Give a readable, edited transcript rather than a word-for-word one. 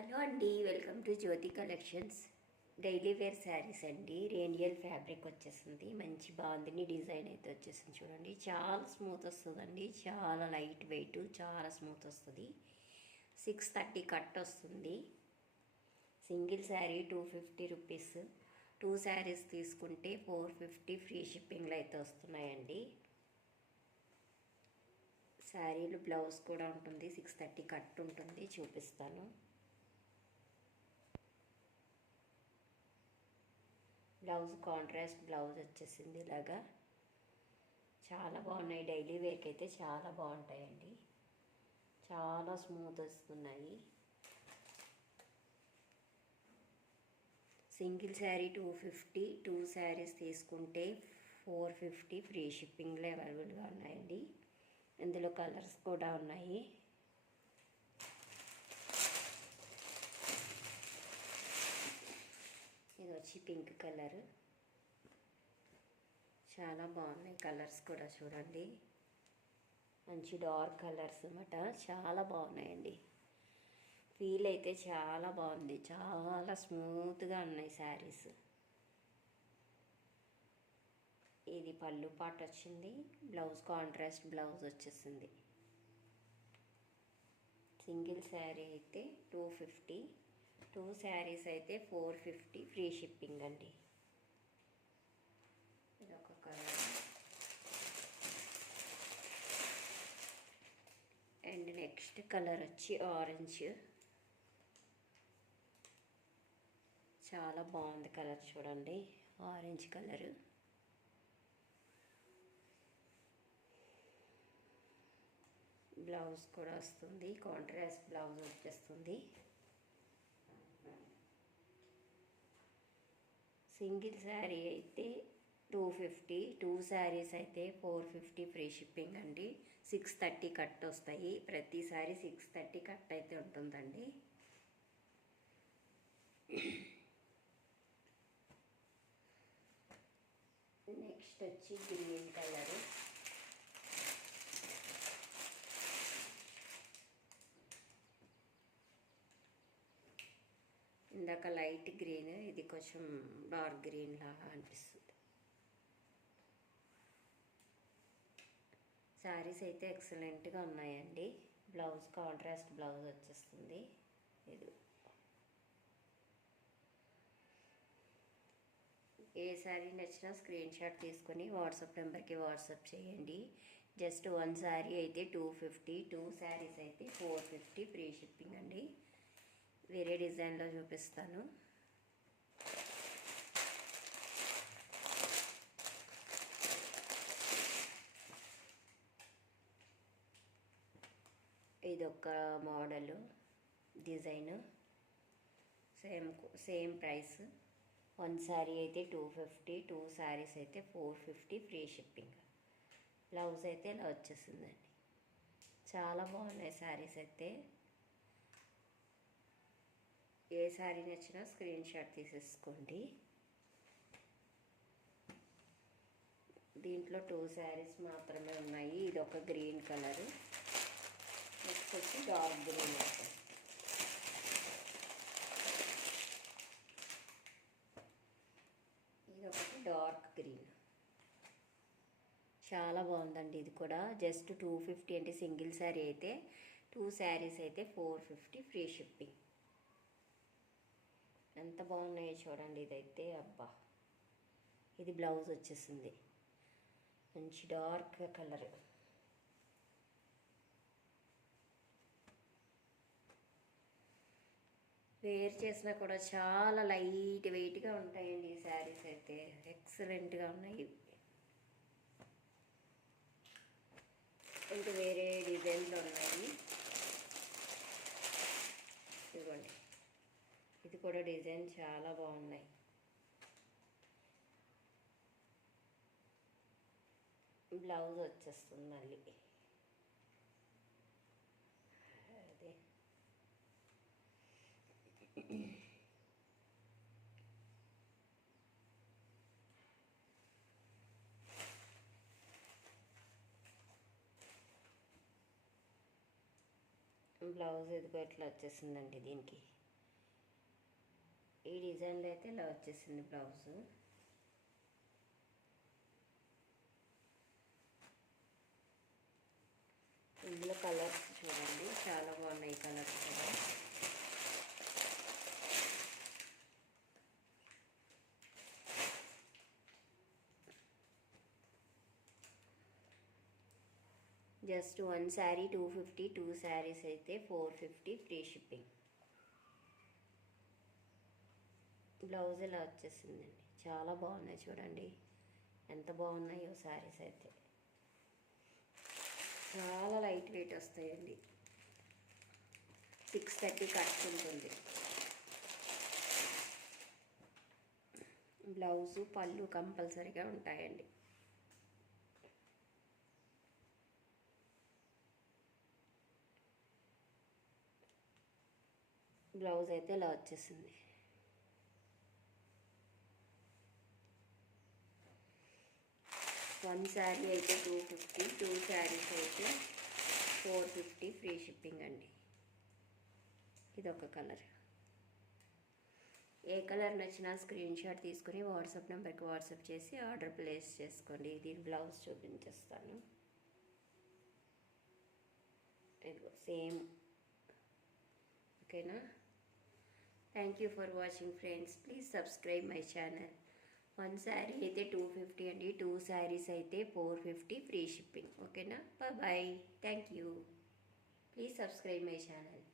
Hello అండి, welcome to Jyothi collections. Daily wear saris అండి. రేనియల్ ఫ్యాబ్రిక్ వచ్చేస్తుంది. మంచి బాగుంది డిజైన్ అయితే వచ్చేసింది. చూడండి, చాలా స్మూత్ వస్తుందండి. చాలా లైట్ వెయిట్, చాలా స్మూత్ వస్తుంది. 630 కట్ వస్తుంది. Single sari 250 rupees. 2 శారీస్ తీసుకుంటే 450 ఫ్రీ షిప్పింగ్లో అయితే వస్తున్నాయండి. శారీలు బ్లౌజ్ కూడా ఉంటుంది. 630 కట్ ఉంటుంది. చూపిస్తాను. బ్లౌజ్ కాంట్రాస్ట్ బ్లౌజ్ వచ్చేసింది. ఇలాగా చాలా బాగున్నాయి. డైలీ వేర్కి అయితే చాలా బాగుంటాయండి. చాలా స్మూత్ వస్తున్నాయి. సింగిల్ శారీ 250, 2 శారీస్ తీసుకుంటే 450 ఫ్రీ షిప్పింగ్లో అవైలబుల్గా ఉన్నాయండి. ఇందులో కలర్స్ కూడా ఉన్నాయి. ఇది వచ్చి పింక్ కలర్. చాలా బాగున్నాయి కలర్స్ కూడా. చూడండి, మంచి డార్క్ కలర్స్ అన్నమాట. చాలా బాగున్నాయండి. ఫీల్ అయితే చాలా బాగుంది. చాలా స్మూత్గా ఉన్నాయి శారీస్. ఇది పళ్ళు పాట వచ్చింది. బ్లౌజ్ కాంట్రాస్ట్ బ్లౌజ్ వచ్చేసింది. సింగిల్ శారీ అయితే 250, 2 శారీస్ అయితే 450 ఫ్రీ షిప్పింగ్ అండి. ఇది ఒక కలర్. అండ్ నెక్స్ట్ కలర్ వచ్చి ఆరెంజ్. చాలా బాగుంది కలర్. చూడండి, ఆరెంజ్ కలరు. బ్లౌజ్ కూడా వస్తుంది. కాంట్రాస్ట్ బ్లౌజ్ వచ్చేస్తుంది. సింగిల్ శారీ అయితే 250, 2 శారీస్ అయితే 450 ఫ్రీ షిప్పింగ్ అండి. 630 కట్ వస్తాయి. ప్రతిసారి 630 కట్ అయితే ఉంటుందండి. నెక్స్ట్ వచ్చి గ్రీన్ కలరు. ఇందాక లైట్ గ్రీన్, ఇది కొంచెం డార్క్ గ్రీన్ లాగా అనిపిస్తుంది. శారీస్ అయితే ఎక్సలెంట్గా ఉన్నాయండి. బ్లౌజ్ కాంట్రాస్ట్ బ్లౌజ్ వచ్చేస్తుంది. ఇది ఏ శారీ నచ్చినా స్క్రీన్ షాట్ తీసుకొని వాట్సాప్ నెంబర్కి వాట్సాప్ చేయండి. జస్ట్ 1 శారీ అయితే 250, 2 శారీస్ అయితే 450 ఫ్రీ షిప్పింగ్ అండి. వేరే డిజైన్లో చూపిస్తాను. ఇదొక model design. Same price. 1 sari అయితే 250, 2 శారీస్ అయితే 450 ఫ్రీ షిప్పింగ్. బ్లౌజ్ అయితే ఇలా వచ్చేసిందండి. చాలా బాగున్నాయి శారీస్ అయితే. ఏ శారీ నచ్చినా స్క్రీన్ షాట్ తీసేసుకోండి. దీంట్లో 2 శారీస్ మాత్రమే ఉన్నాయి. ఇది ఒక గ్రీన్ కలరు. నెక్స్ట్ వచ్చి డార్క్ గ్రీన్. ఇది ఒకటి డార్క్ గ్రీన్. చాలా బాగుందండి. ఇది కూడా జస్ట్ 250 అంటే సింగిల్ శారీ అయితే. 2 శారీస్ అయితే 450 ఫ్రీ షిప్పింగ్. ఎంత బాగున్నాయో చూడండి. ఇదైతే అబ్బా. ఇది బ్లౌజ్ వచ్చేసింది. మంచి డార్క్ కలర్. వేర్ చేసినా కూడా చాలా లైట్ వెయిట్గా ఉంటాయండి ఈ శారీస్ అయితే. ఎక్సలెంట్గా ఉన్నాయి. ఇంకా వేరే డిజైన్లు ఉన్నాయి. ఇదిగోండి, ఇది కూడా డిజైన్ చాలా బాగున్నాయి. బ్లౌజ్ వచ్చేస్తుంది మళ్ళీ. అదే బ్లౌజ్ ఇదిగో ఇట్లా వచ్చేసిందండి దీనికి. ఈ డిజైన్లో అయితే ఇలా వచ్చేసింది బ్లౌజు. ఇందులో కలర్స్ చూడండి, చాలా బాగున్నాయి కలర్స్ కూడా. జస్ట్ 1 శారీ 250, 2 శారీస్ అయితే 450 ఫ్రీ షిప్పింగ్. బ్లౌజ్ ఇలా వచ్చేసిందండి, చాలా బాగున్నాయి చూడండి, ఎంత బాగున్నాయో శారీస్ అయితే. చాలా లైట్ వెయిట్ వస్తాయండి. 630 కట్స్ ఉంటుంది. బ్లౌజు పళ్ళు కంపల్సరీగా ఉంటాయండి. బ్లౌజ్ అయితే ఇలా వచ్చేసింది. వన్ శారీ అయితే 250, 2 శారీస్ అయితే 450 ఫ్రీ షిప్పింగ్ అండి. ఇదొక కలర్. ఏ కలర్ నచ్చినా స్క్రీన్ షాట్ తీసుకుని వాట్సాప్ నెంబర్కి వాట్సాప్ చేసి ఆర్డర్ ప్లేస్ చేసుకోండి. దీని బ్లౌజ్ చూపించేస్తాను. ఇదిగో సేమ్. ఓకేనా? Thank you for watching friends. Please subscribe my channel. 1 sari అయితే 250 అండి, 2 శారీస్ అయితే 450 ఫ్రీ షిప్పింగ్. ఓకేనా? Bye. Thank you. Please subscribe my channel.